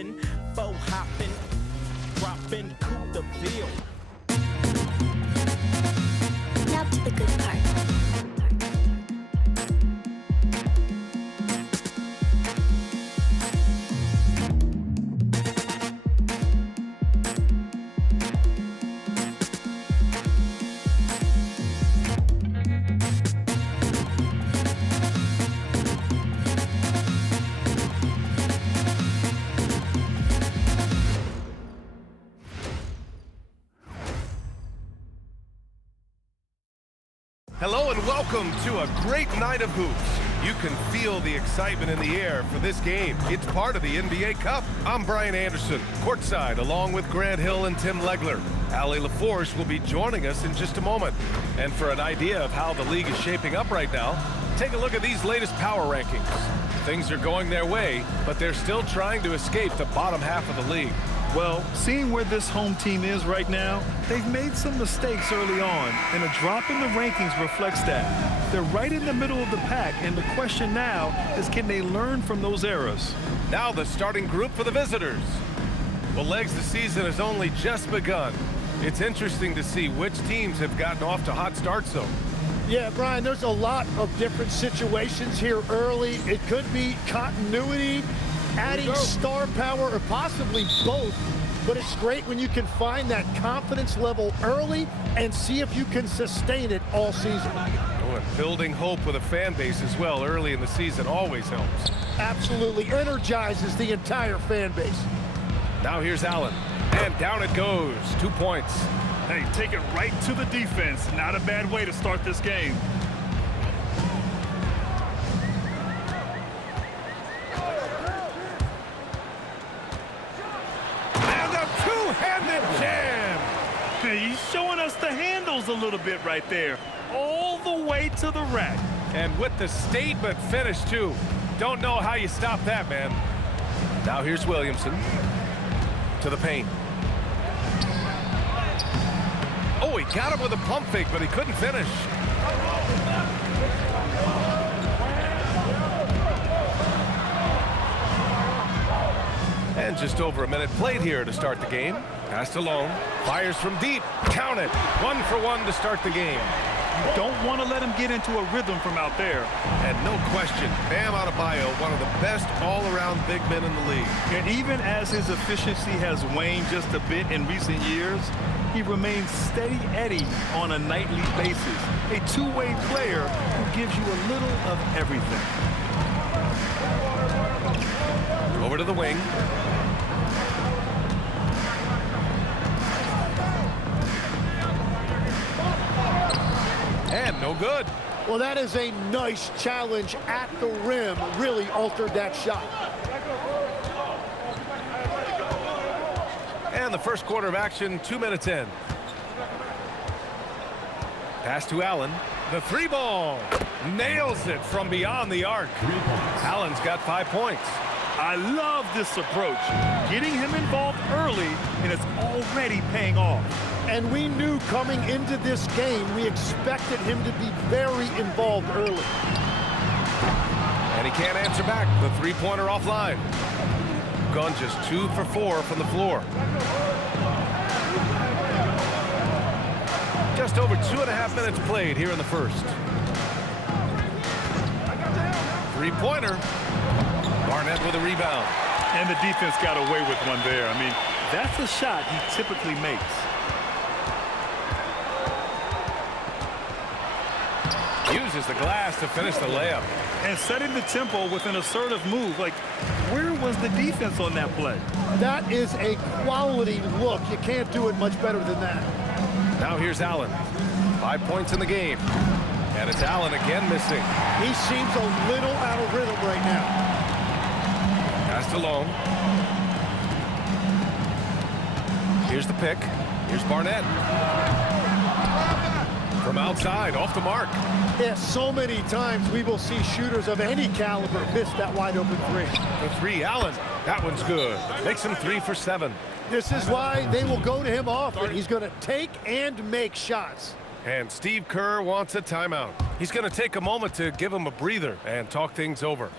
popping, faux hopping, dropping, coupe the bill. Now to the good part. Hello and welcome to a great night of hoops. You can feel the excitement in the air for this game. It's part of the NBA Cup. I'm Brian Anderson, courtside, along with Grant Hill and Tim Legler. Allie LaForce will be joining us in just a moment. And for an idea of how the league is shaping up right now, take a look at these latest power rankings. Things are going their way, but they're still trying to escape the bottom half of the league. Well, seeing where this home team is right now, they've made some mistakes early on, and a drop in the rankings reflects that. They're right in the middle of the pack, and the question now is, can they learn from those errors? Now the starting group for the visitors. Well, Legs, the season has only just begun. It's interesting to see which teams have gotten off to hot starts, though. Yeah, Brian, there's a lot of different situations here early. It could be continuity, adding star power, or possibly both. But it's great when you can find that confidence level early and see if you can sustain it all season. Oh, and building hope with a fan base as well early in the season always helps. Absolutely energizes the entire fan base. Now here's Allen, and down it goes. 2 points. Hey, take it right to the defense. Not a bad way to start this game. He's showing us the handles a little bit right there. All the way to the rack. And with the statement finish, too. Don't know how you stop that, man. Now here's Williamson. To the paint. Oh, he got him with a pump fake, but he couldn't finish. And just over a minute played here to start the game. Passed alone. Fires from deep. Count it. 1 for 1 to start the game. You don't want to let him get into a rhythm from out there. And no question, Bam Adebayo, one of the best all-around big men in the league. And even as his efficiency has waned just a bit in recent years, he remains steady Eddie on a nightly basis. A two-way player who gives you a little of everything. Over to the wing. And no good. Well, that is a nice challenge at the rim. Really altered that shot. And the first quarter of action, 2 minutes in. Pass to Allen. The three ball. Nails it from beyond the arc. Allen's got 5 points. I love this approach. Getting him involved early, and it's already paying off. And we knew coming into this game, we expected him to be very involved early. And he can't answer back. The three-pointer offline. Gone just 2 for 4 from the floor. Just over 2.5 minutes played here in the first. Three-pointer. Barnett with a rebound. And the defense got away with one there. I mean, that's a shot he typically makes. Uses the glass to finish the layup. And setting the tempo with an assertive move. Like, where was the defense on that play? That is a quality look. You can't do it much better than that. Now here's Allen. 5 points in the game. And it's Allen again missing. He seems a little out of rhythm right now. Passed alone. Here's the pick. Here's Barnett. From outside, off the mark. Yeah, so many times we will see shooters of any caliber miss that wide open three. The three, Allen. That one's good. Makes him 3 for 7. This is why they will go to him often. He's going to take and make shots. And Steve Kerr wants a timeout. He's going to take a moment to give him a breather and talk things over.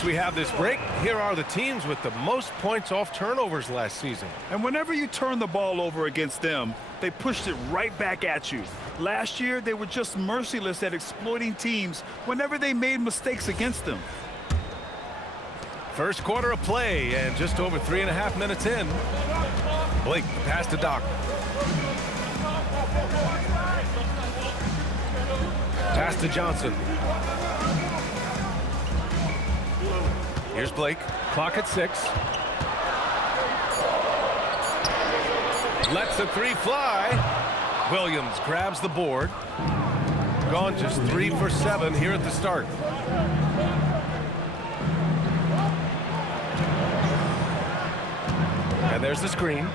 Since we have this break, here are the teams with the most points off turnovers last season. And whenever you turn the ball over against them, they pushed it right back at you. Last year, they were just merciless at exploiting teams whenever they made mistakes against them. First quarter of play and just over 3.5 minutes in. Blake, pass to Doc. Pass to Johnson. Here's Blake. Clock at 6. Lets the three fly. Williams grabs the board. Gone just 3 for 7 here at the start. And there's the screen.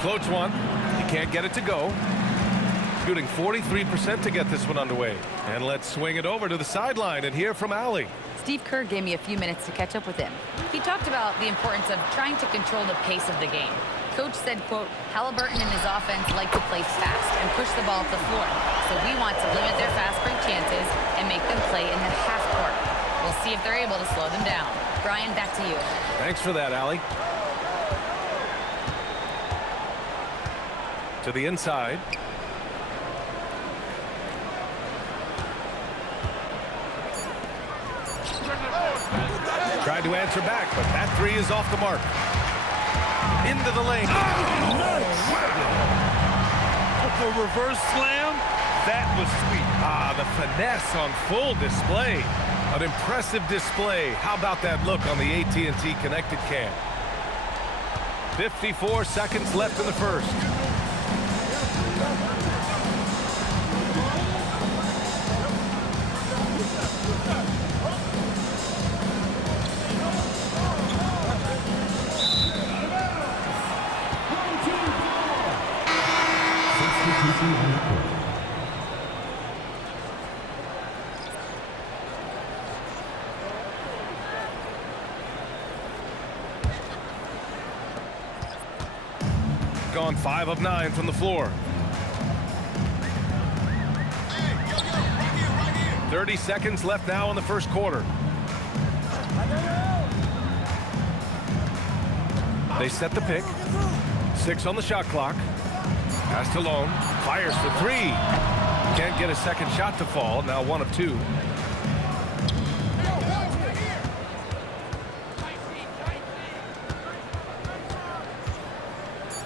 Floats one. He can't get it to go. Shooting 43% to get this one underway. And let's swing it over to the sideline and hear from Allie. Steve Kerr gave me a few minutes to catch up with him. He talked about the importance of trying to control the pace of the game. Coach said, quote, Halliburton and his offense like to play fast and push the ball up the floor. So we want to limit their fast break chances and make them play in the half court. We'll see if they're able to slow them down. Brian, back to you. Thanks for that, Allie. To the inside. Tried to answer back, but that three is off the mark. Into the lane. Oh, nice. A reverse slam. That was sweet. Ah, the finesse on full display. An impressive display. How about that look on the AT&T connected cam? 54 seconds left in the first. Gone 5 of 9 from the floor. 30 seconds left now in the first quarter. They set the pick. 6 on the shot clock. Pass to Lone. Fires for 3. Can't get a second shot to fall. Now 1 of 2.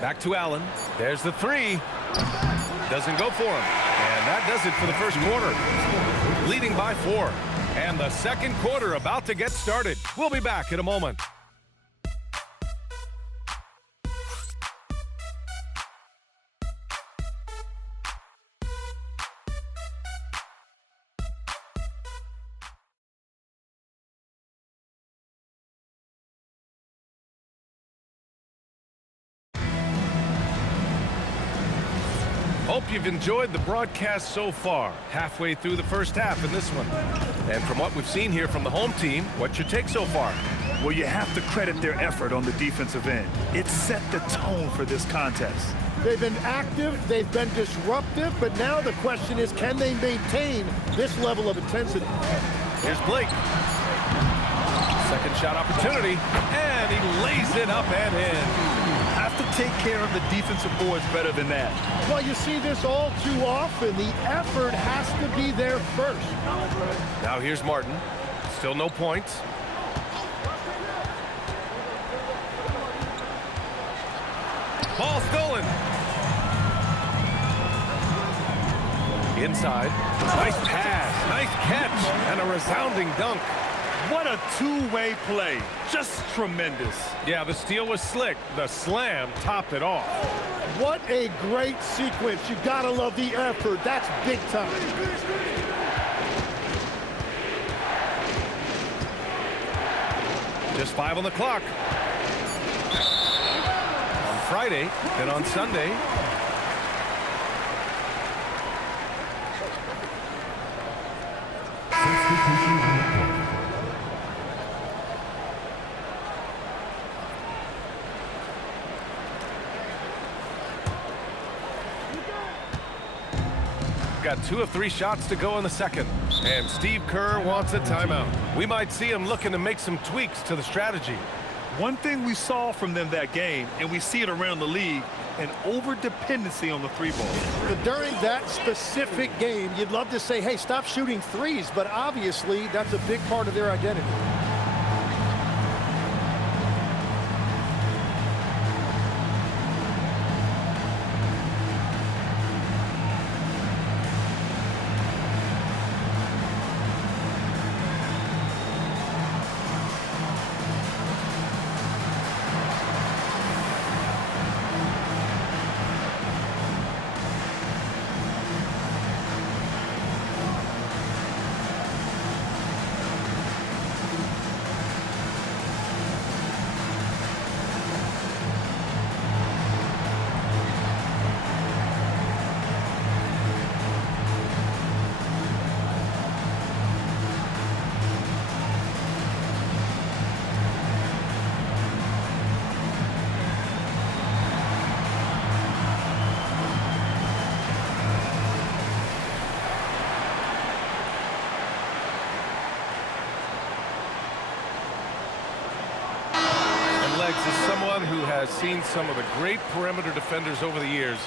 Back to Allen. There's the 3. Doesn't go for him. And that does it for the first quarter. Leading by 4. And the second quarter about to get started. We'll be back in a moment. Hope you've enjoyed the broadcast so far. Halfway through the first half in this one. And from what we've seen here from the home team, what's your take so far? Well, you have to credit their effort on the defensive end. It set the tone for this contest. They've been active, they've been disruptive, but now the question is, can they maintain this level of intensity? Here's Blake. Second shot opportunity, and he lays it up and in. Have to take care of the defensive boards better than that. Well, you see this all too often. The effort has to be there first. Now here's Martin. Still no points. Ball stolen. Inside. Nice pass. Nice catch. And a resounding dunk. What a two-way play. Just tremendous. Yeah, the steal was slick. The slam topped it off. What a great sequence. You gotta love the effort. That's big time. Just 5 on the clock. On Friday, then on Sunday. got 2 of 3 shots to go in the second. And Steve Kerr wants a timeout. We might see him looking to make some tweaks to the strategy. One thing we saw from them that game, and we see it around the league, an over-dependency on the three ball. But during that specific game, you'd love to say, hey, stop shooting threes, but obviously that's a big part of their identity. As someone who has seen some of the great perimeter defenders over the years,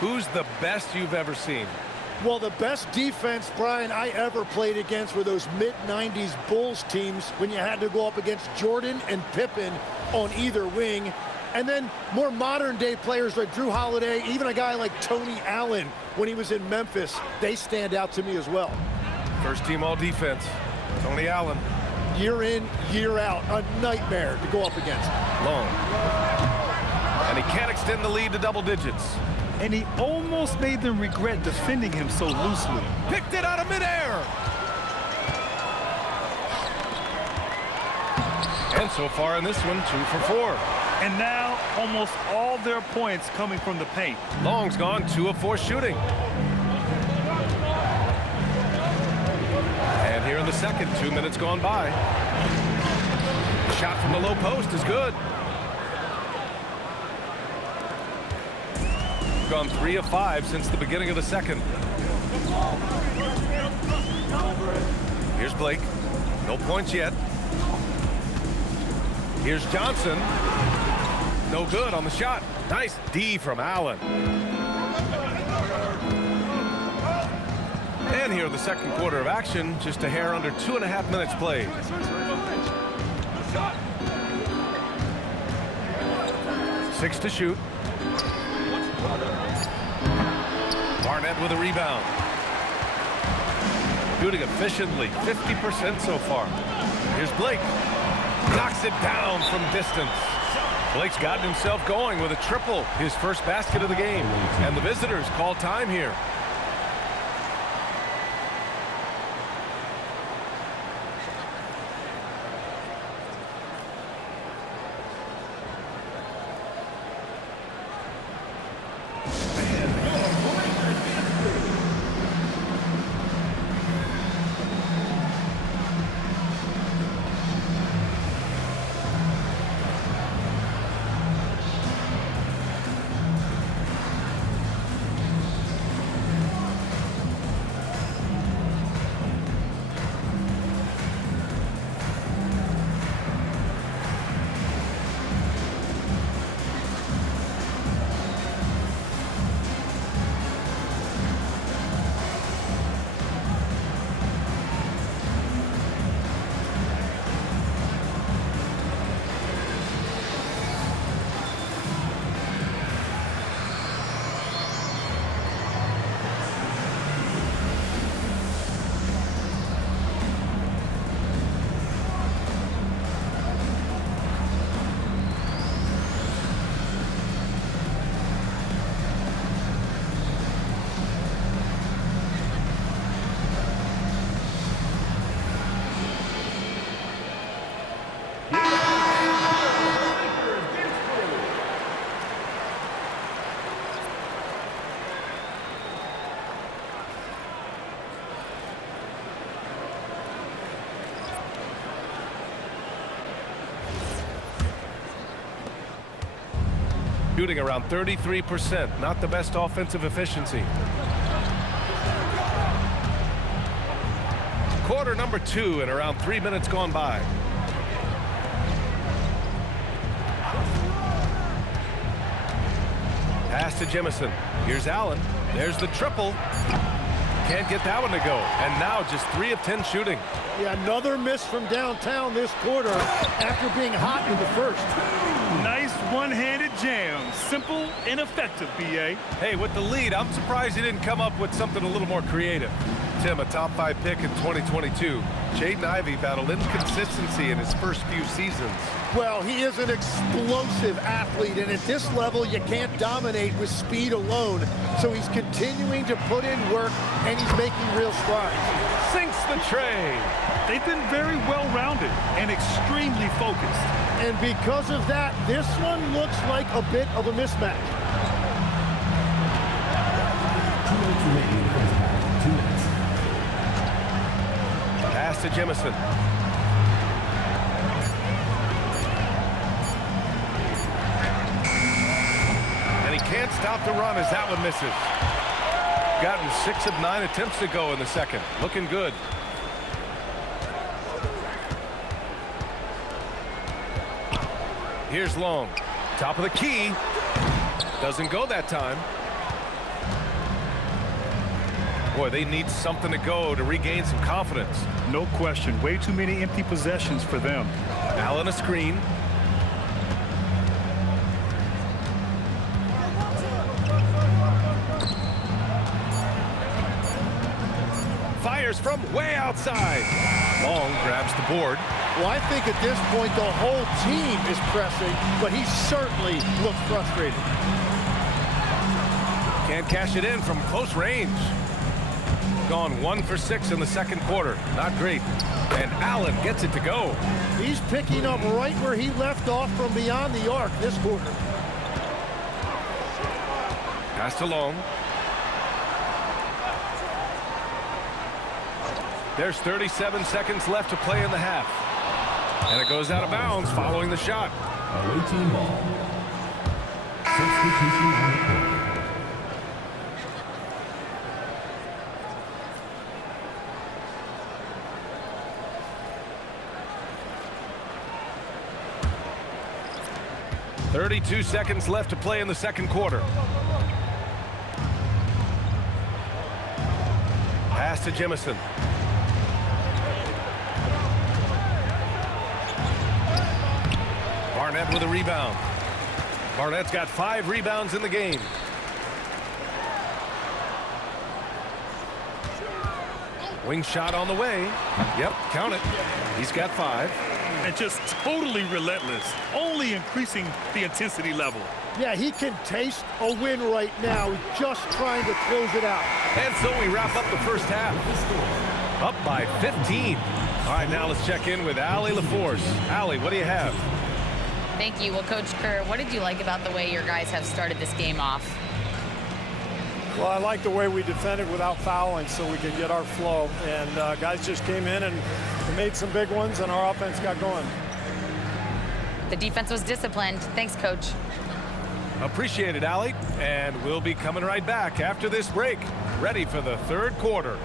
who's the best you've ever seen? Well, the best defense, Brian, I ever played against were those mid-90s Bulls teams when you had to go up against Jordan and Pippen on either wing. And then more modern-day players like Drew Holiday, even a guy like Tony Allen when he was in Memphis, they stand out to me as well. First team all defense, Tony Allen. Year in, year out, a nightmare to go up against. Long. And he can't extend the lead to double digits. And he almost made them regret defending him so loosely. Picked it out of midair. And so far in this one, 2 for 4. And now almost all their points coming from the paint. Long's gone 2 of 4 shooting. And here in the second, 2 minutes gone by. Shot from the low post is good. Gone 3 of 5 since the beginning of the second. Here's Blake. No points yet. Here's Johnson. No good on the shot. Nice D from Allen. And here in the second quarter of action, just a hair under 2.5 minutes played. Six to shoot. Barnett with a rebound. Shooting efficiently, 50% so far. Here's Blake. Knocks it down from distance. Blake's gotten himself going with a triple, his first basket of the game. And the visitors call time here. Shooting around 33%, not the best offensive efficiency. Quarter number 2 and around 3 minutes gone by. Pass to Jemison. Here's Allen. There's the triple. Can't get that one to go. And now just 3 of 10 shooting. Yeah, another miss from downtown this quarter after being hot in the first. Nice one-handed jam. Simple and effective, B.A. Hey, with the lead, I'm surprised he didn't come up with something a little more creative. Tim, a top 5 pick in 2022. Jaden Ivey battled inconsistency in his first few seasons. Well, he is an explosive athlete, and at this level, you can't dominate with speed alone. So he's continuing to put in work, and he's making real strides. Sinks the tray. They've been very well-rounded and extremely focused. And because of that, this one looks like a bit of a mismatch. 2 minutes remaining in the first half. 2 minutes. Pass to Jemison. And he can't stop the run as that one misses. Gotten 6 of 9 attempts to go in the second. Looking good. Here's Long. Top of the key. Doesn't go that time. Boy, they need something to go to regain some confidence. No question. Way too many empty possessions for them. Allen a screen. Fires from way outside. Long grabs the board. Well, I think at this point, the whole team is pressing, but he certainly looks frustrated. Can't cash it in from close range. Gone 1 for 6 in the second quarter. Not great. And Allen gets it to go. He's picking up right where he left off from beyond the arc this quarter. Pass to Long. There's 37 seconds left to play in the half. And it goes out of bounds following the shot. Away team ball. Substitution on the court. .32 seconds left to play in the second quarter. Pass to Jemison. Barnett with a rebound. Barnett's got 5 rebounds in the game. Wing shot on the way. Yep, count it. He's got 5. And just totally relentless, only increasing the intensity level. Yeah, he can taste a win right now, just trying to close it out. And so we wrap up the first half. Up by 15. All right, now let's check in with Allie LaForce. Allie, what do you have? Thank you. Well, Coach Kerr, what did you like about the way your guys have started this game off? Well, I like the way we defended without fouling so we could get our flow. And guys just came in and made some big ones, and our offense got going. The defense was disciplined. Thanks, Coach. Appreciate it, Allie. And we'll be coming right back after this break. Ready for the third quarter.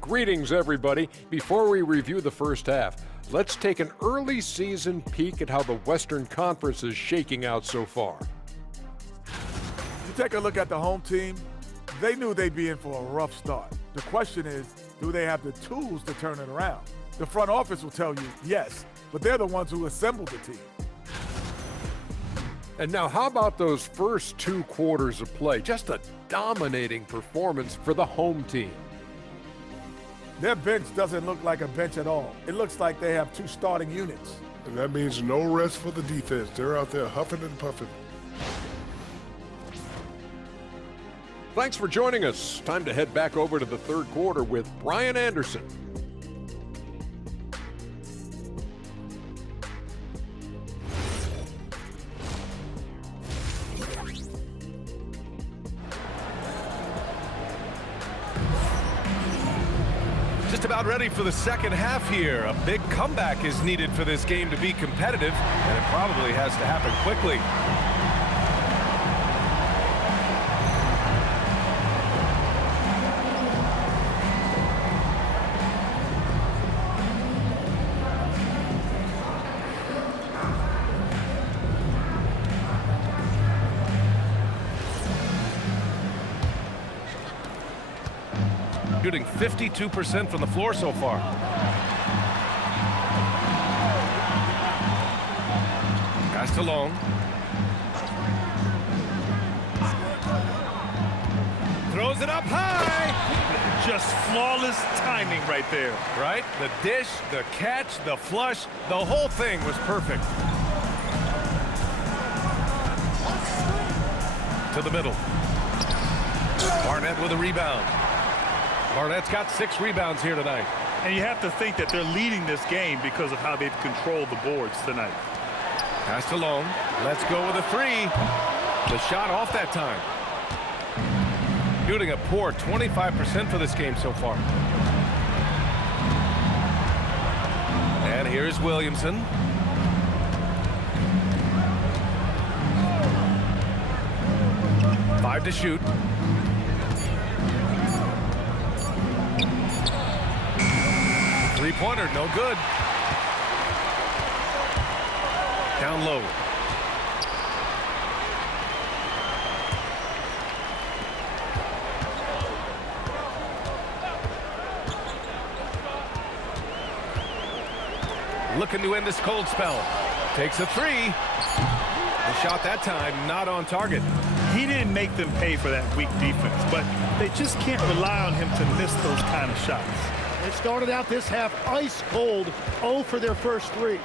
Greetings, everybody. Before we review the first half, let's take an early season peek at how the Western Conference is shaking out so far. You take a look at the home team, they knew they'd be in for a rough start. The question is, do they have the tools to turn it around? The front office will tell you yes, but they're the ones who assembled the team. And now, how about those first 2 quarters of play? Just a dominating performance for the home team. Their bench doesn't look like a bench at all. It looks like they have 2 starting units. And that means no rest for the defense. They're out there huffing and puffing. Thanks for joining us. Time to head back over to the third quarter with Brian Anderson. Just about about ready for the second half here. A big comeback is needed for this game to be competitive, and it probably has to happen quickly. Shooting 52% from the floor so far. Pass to Long. Throws it up high. Just flawless timing right there. Right? The dish, the catch, the flush, the whole thing was perfect. To the middle. Barnett with a rebound. Barnett's got 6 rebounds here tonight. And you have to think that they're leading this game because of how they've controlled the boards tonight. Pass to Long. Let's go with a 3. The shot off that time. Shooting a poor 25% for this game so far. And here's Williamson. Five to shoot. Three-pointer, no good. Down low. Looking to end this cold spell. Takes a 3. The shot that time not on target. He didn't make them pay for that weak defense, but they just can't rely on him to miss those kind of shots. They started out this half ice cold, 0 for their first 3.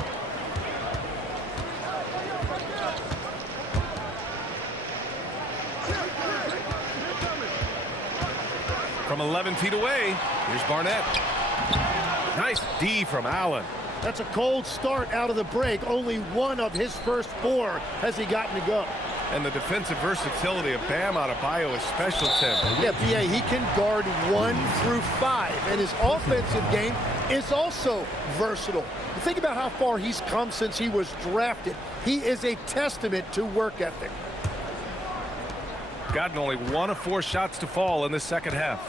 From 11 feet away, here's Barnett. Nice D from Allen. That's a cold start out of the break. Only 1 of his first 4 has he gotten to go. And the defensive versatility of Bam Adebayo is special, Tim. Yeah, BA, he can guard 1 through 5, and his offensive game is also versatile. Think about how far he's come since he was drafted. He is a testament to work ethic. Gotten only 1 of 4 shots to fall in the second half.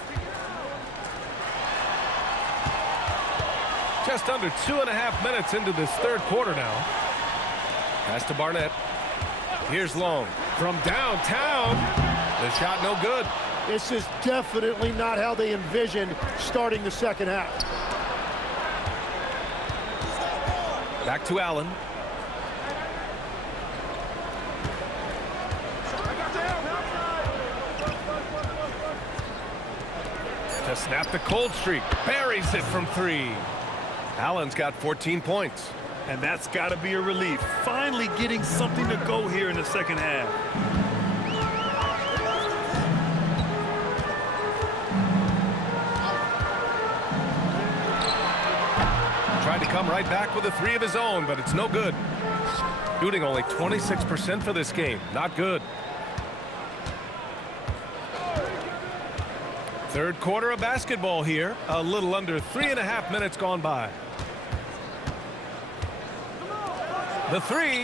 Just under 2.5 minutes into this third quarter now. Pass to Barnett. Here's Long from downtown. The shot no good. This is definitely not how they envisioned starting the second half. Back to Allen. To snap the cold streak. Buries it from 3. Allen's got 14 points. And that's got to be a relief. Finally getting something to go here in the second half. Tried to come right back with a 3 of his own, but it's no good. Shooting only 26% for this game. Not good. Third quarter of basketball here. A little under 3.5 minutes gone by. The 3. He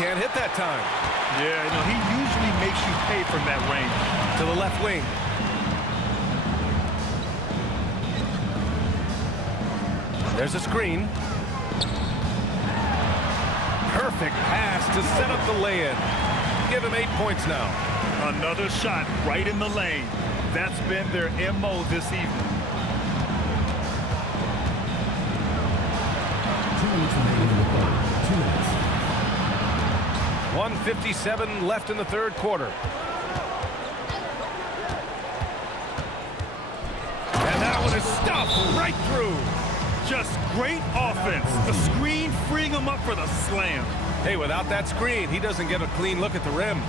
can't hit that time. Yeah, no, he usually makes you pay from that range. To the left wing. There's a screen. Perfect pass to set up the lay-in. Give him 8 points now. Another shot right in the lane. That's been their MO this evening. 2 minutes remaining in the quarter. 2 minutes. 1:57 left in the third quarter. And that one is stuffed right through. Just great offense. The screen freeing him up for the slam. Hey, without that screen, he doesn't get a clean look at the rim.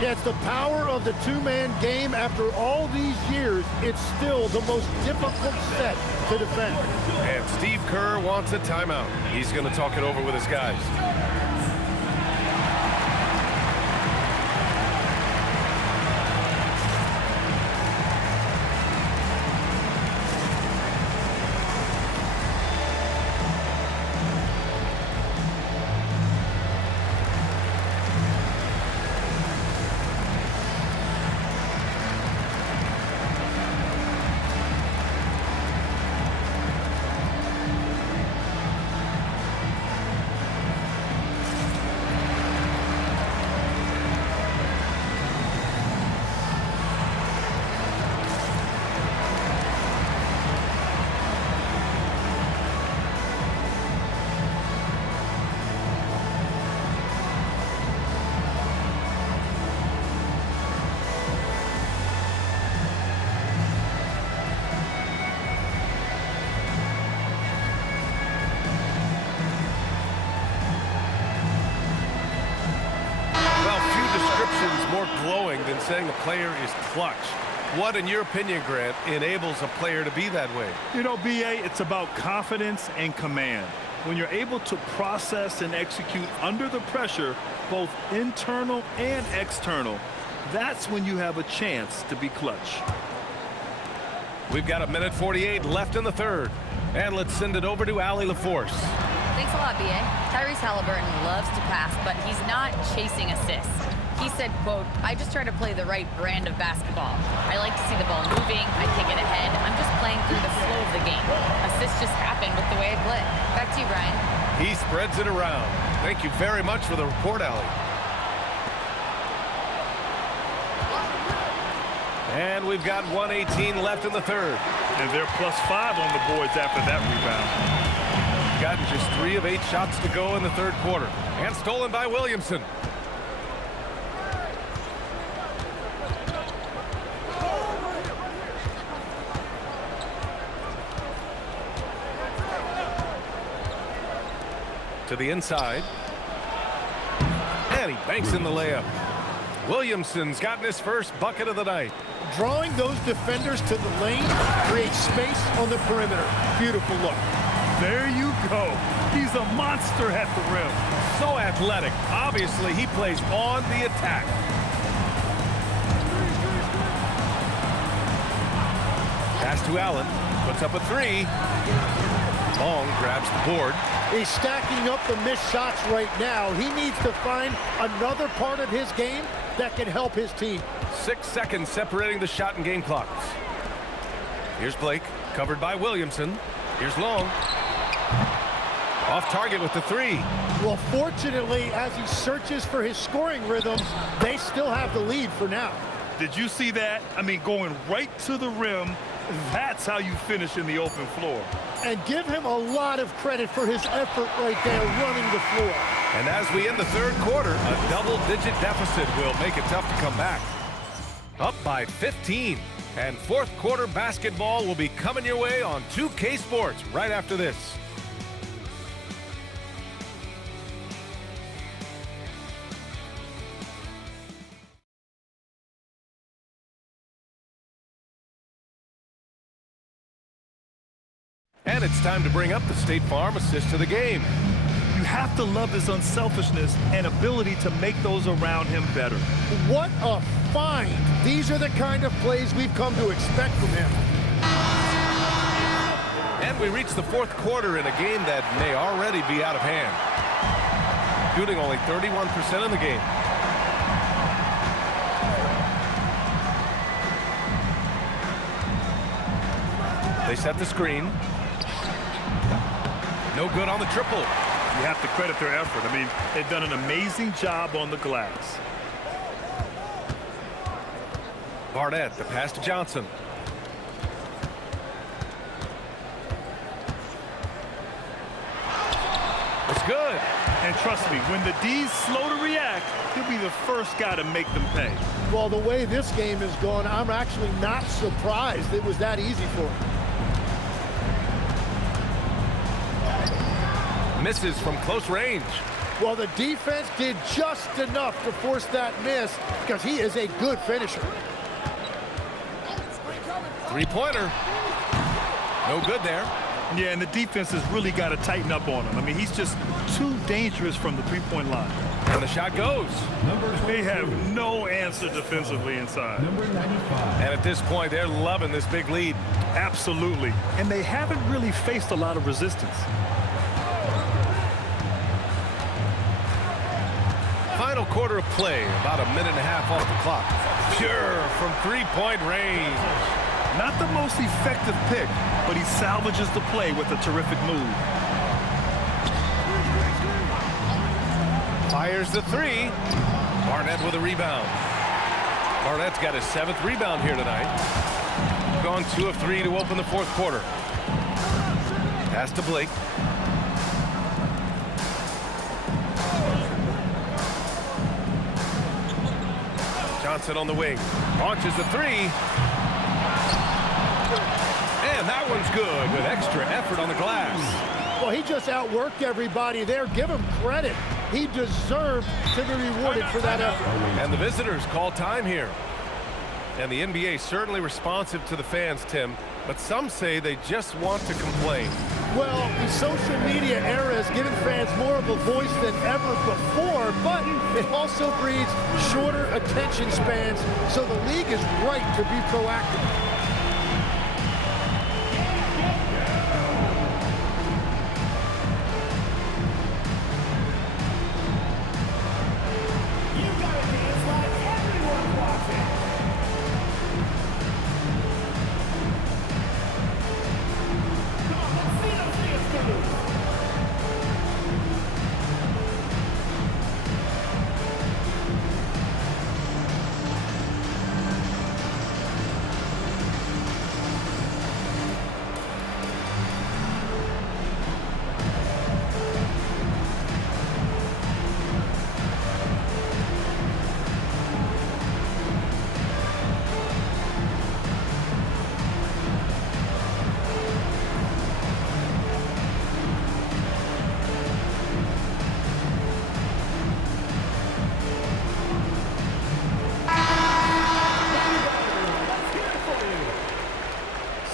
Yeah, it's the power of the two-man game. After all these years, it's still the most difficult set to defend. And Steve Kerr wants a timeout. He's going to talk it over with his guys. more glowing than saying a player is clutch. What, in your opinion, Grant, enables a player to be that way? You know, B.A., it's about confidence and command. When you're able to process and execute under the pressure, both internal and external, that's when you have a chance to be clutch. We've got 1:48 left in the third. And let's send it over to Allie LaForce. Thanks a lot, B.A. Tyrese Halliburton loves to pass, but he's not chasing assists. He said, quote, "I just try to play the right brand of basketball. I like to see the ball moving. I kick it ahead. I'm just playing through the flow of the game. Assists just happen with the way I play." Back to you, Brian. He spreads it around. Thank you very much for the report, Allie. And we've got 1:18 left in the third. And they're +5 on the boards after that rebound. Gotten just 3 of 8 shots to go in the third quarter. And stolen by Williamson. To the inside. And he banks in the layup. Williamson's gotten his first bucket of the night. Drawing those defenders to the lane creates space on the perimeter. Beautiful look. There you go. He's a monster at the rim. So athletic. Obviously, he plays on the attack. Pass to Allen. Puts up a 3. Long grabs the board. He's stacking up the missed shots right now. He needs to find another part of his game that can help his team. 6 seconds separating the shot and game clocks. Here's Blake, covered by Williamson. Here's Long. Off target with the 3. Well, fortunately, as he searches for his scoring rhythm, they still have the lead for now. Did you see that? I mean, going right to the rim. That's how you finish in the open floor. And give him a lot of credit for his effort right there running the floor. And as we end the third quarter, a double-digit deficit will make it tough to come back. Up by 15. And fourth quarter basketball will be coming your way on 2K Sports right after this. And it's time to bring up the State Farm assist to the game. You have to love his unselfishness and ability to make those around him better. What a find. These are the kind of plays we've come to expect from him. And we reach the fourth quarter in a game that may already be out of hand. Shooting only 31% in the game. They set the screen. No good on the triple. You have to credit their effort. I mean, they've done an amazing job on the glass. Barnett, the pass to Johnson. It's good. And trust me, when the D's slow to react, he'll be the first guy to make them pay. Well, the way this game is going, I'm actually not surprised it was that easy for him. Misses from close range. Well, the defense did just enough to force that miss because he is a good finisher. Three-pointer. No good there. Yeah, and the defense has really got to tighten up on him. I mean, he's just too dangerous from the three-point line. And the shot goes. They have no answer defensively inside. Number 95. And at this point, they're loving this big lead. Absolutely. And they haven't really faced a lot of resistance. Final quarter of play, about a minute and a half off the clock. Pure from three-point range. Not the most effective pick, but he salvages the play with a terrific move. Fires the 3. Barnett with a rebound. Barnett's got his 7th rebound here tonight. Gone 2 of 3 to open the fourth quarter. Pass to Blake. Johnson on the wing. Launches the 3. And that one's good with extra effort on the glass. Well, he just outworked everybody there. Give him credit. He deserved to be rewarded for that effort. And the visitors call time here. And the NBA certainly responsive to the fans, Tim, but some say they just want to complain. Well, the social media era has given fans more of a voice than ever before, but it also breeds shorter attention spans, so the league is right to be proactive.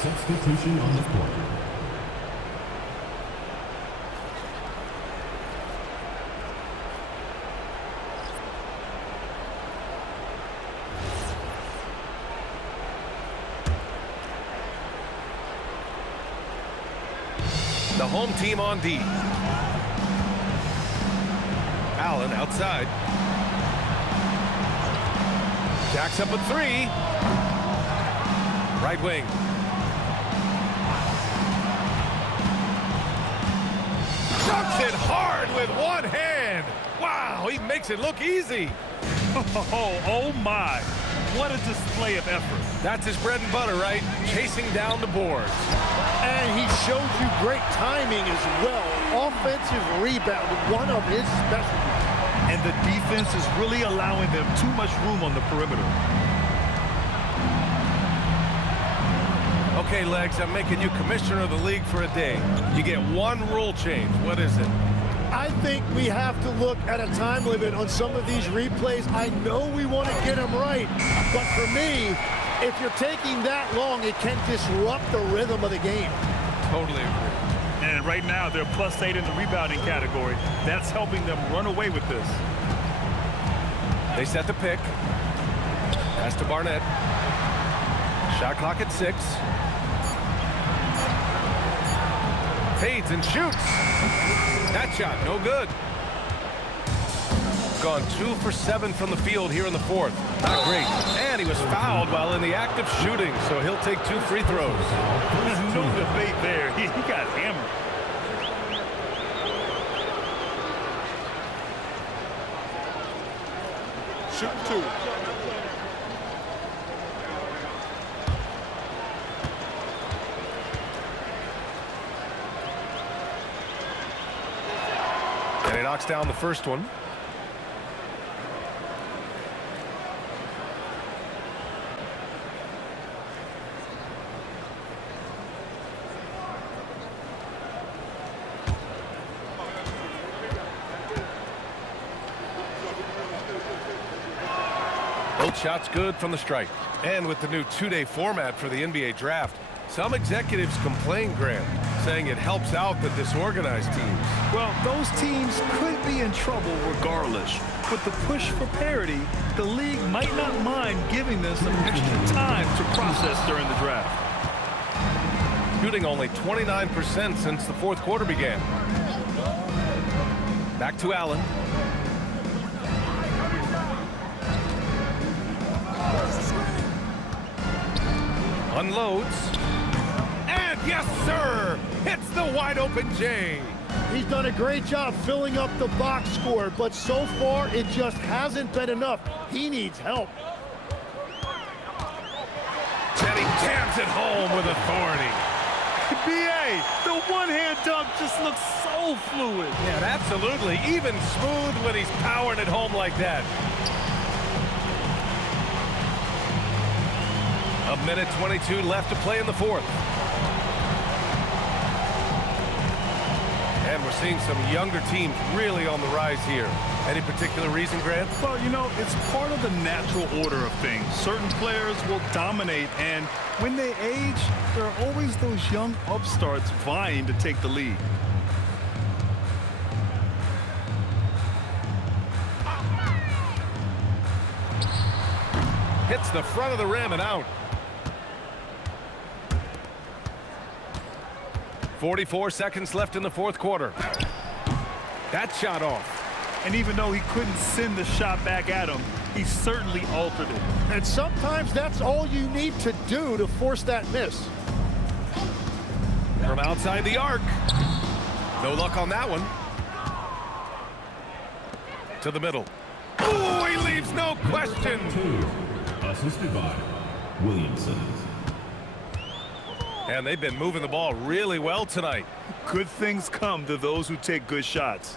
Substitution on the court. The home team on D. Allen outside. Jacks up a three. Right wing. Dunks it hard with one hand. Wow, he makes it look easy. Oh my. What a display of effort. That's his bread and butter, right? Chasing down the boards. And he shows you great timing as well. Offensive rebound, one of his specialties. And the defense is really allowing them too much room on the perimeter. Okay, Legs, I'm making you commissioner of the league for a day. You get one rule change. What is it? I think we have to look at a time limit on some of these replays. I know we want to get them right, but for me, if you're taking that long, it can disrupt the rhythm of the game. Totally agree. And right now, they're +8 in the rebounding category. That's helping them run away with this. They set the pick. Pass to Barnett. Shot clock at 6. Fades and shoots. That shot, no good. Gone 2 for 7 from the field here in the fourth. Not great. And he was fouled while in the act of shooting, so he'll take 2 free throws. There's no debate there. He got hammered. Shooting 2. And he knocks down the first one. Both shots good from the stripe. And with the new 2-day format for the NBA draft, some executives complain, Grant, saying it helps out the disorganized teams. Well, those teams could be in trouble regardless. With the push for parity, the league might not mind giving them some extra time to process during the draft. Shooting only 29% since the fourth quarter began. Back to Allen. Unloads. And yes, sir! Hits the wide open J. He's done a great job filling up the box score, but so far it just hasn't been enough. He needs help. And he jams it home with authority. BA, the one-hand dunk just looks so fluid. Yeah, absolutely. Even smooth when he's powering it home like that. A minute 22 left to play in the fourth. And we're seeing some younger teams really on the rise here. Any particular reason, Grant? Well, you know, it's part of the natural order of things. Certain players will dominate, and when they age, there are always those young upstarts vying to take the lead. Hits the front of the rim and out. 44 seconds left in the fourth quarter. That shot off. And even though he couldn't send the shot back at him, he certainly altered it. And sometimes that's all you need to do to force that miss. From outside the arc. No luck on that one. To the middle. Oh, he leaves no question. Assisted by Williamson. And they've been moving the ball really well tonight. Good things come to those who take good shots.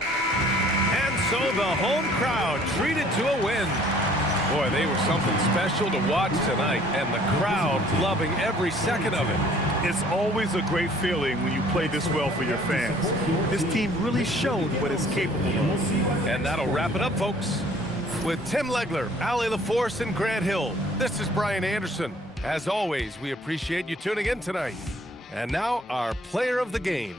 And so the home crowd treated to a win. Boy, they were something special to watch tonight, and the crowd loving every second of it. It's always a great feeling when you play this well for your fans. This team really showed what it's capable of. And that'll wrap it up, folks. With Tim Legler, Ali LaForce, and Grant Hill, this is Brian Anderson. As always, we appreciate you tuning in tonight. And now, our player of the game.